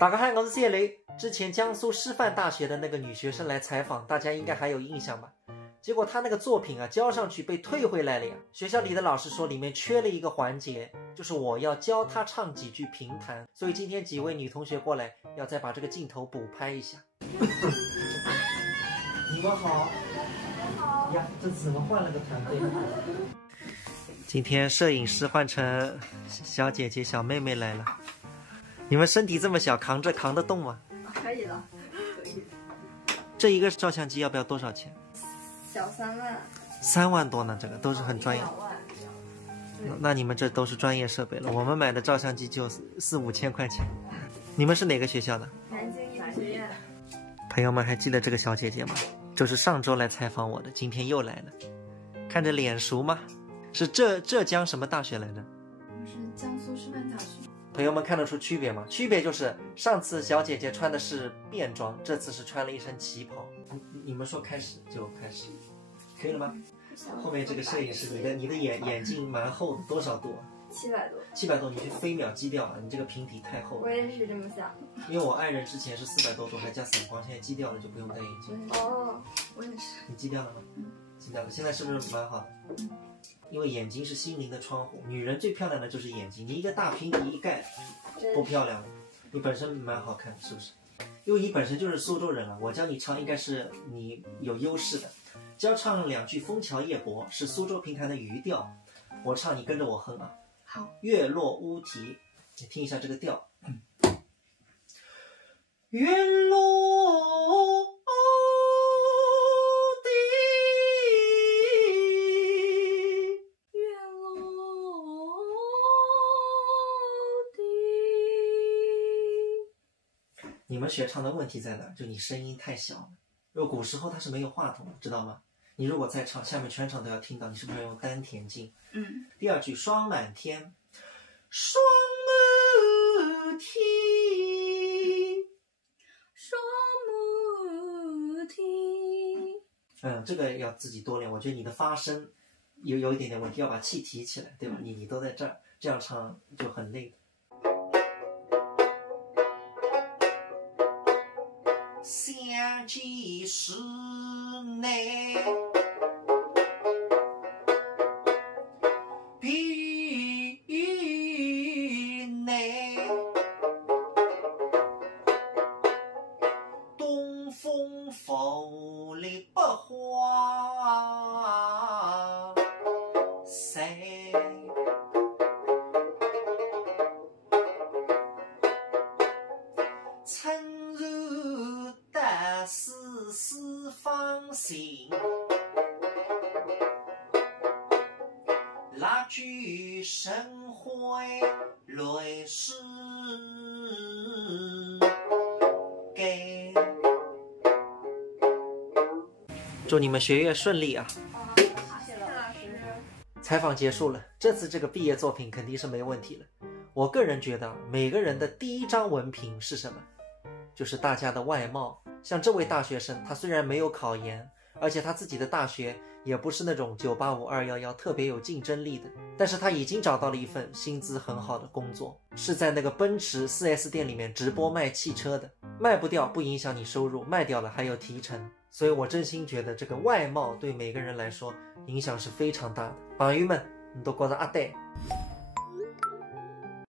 大家好，我是谢雷。之前江苏师范大学的那个女学生来采访，大家应该还有印象吧？结果她那个作品啊交上去被退回来了呀。学校里的老师说里面缺了一个环节，就是我要教她唱几句评弹。所以今天几位女同学过来，要再把这个镜头补拍一下。你们好。好呀，这次我换了个团队。今天摄影师换成小姐姐、小妹妹来了。你们身体这么小，扛得动吗？可以了，可以。这一个照相机要不要多少钱？小3万。3万多呢，这个都是很专业。那你们这都是专业设备了，我们买的照相机就4、5千块钱。你们是哪个学校的？南京艺术学院。朋友们还记得这个小姐姐吗？就是上周来采访我的，今天又来了。看着脸熟吗？是浙江什么大学来的？我是江苏师范大学。朋友们看得出区别吗？区别就是上次小姐姐穿的是便装，这次是穿了一身旗袍。你们说开始就开始，可以了吗？后面这个摄影师，你的眼镜蛮厚的，多少度啊？700多。700多，你去飞秒击掉了，你这个平底太厚了。我也是这么想。因为我爱人之前是400多度，还加散光，现在击掉了就不用戴眼镜。哦，我也是。你击掉了吗？击掉了。现在是不是蛮好的？因为眼睛是心灵的窗户，女人最漂亮的就是眼睛，你一个大平底一盖，不漂亮的。你本身蛮好看，是不是？因为你本身就是苏州人了，我教你唱应该是你有优势的。教唱2句《枫桥夜泊》是苏州评弹的语调，我唱你跟着我哼啊。好。月落乌啼，你听一下这个调。月落你们学唱的问题在哪？就你声音太小了。如果古时候它是没有话筒的，知道吗？你如果再唱，下面全场都要听到，你是不是要用丹田镜？第2句霜满天，霜满天，霜满天。这个要自己多练。我觉得你的发声有一点点问题，要把气提起来，对吧？你都在这儿，这样唱就很累的。想起时内比内，东风拂来百花谁？趁热得势四方行，蜡炬生辉泪湿给。祝你们学业顺利啊！谢谢老师。采访结束了，这次这个毕业作品肯定是没问题了。我个人觉得每个人的第一张文凭是什么？就是大家的外貌。像这位大学生，他虽然没有考研，而且他自己的大学也不是那种985、211特别有竞争力的，但是他已经找到了一份薪资很好的工作，是在那个奔驰 4S 店里面直播卖汽车的。卖不掉不影响你收入，卖掉了还有提成。所以我真心觉得这个外貌对每个人来说影响是非常大的。朋友们，你都觉得阿呆？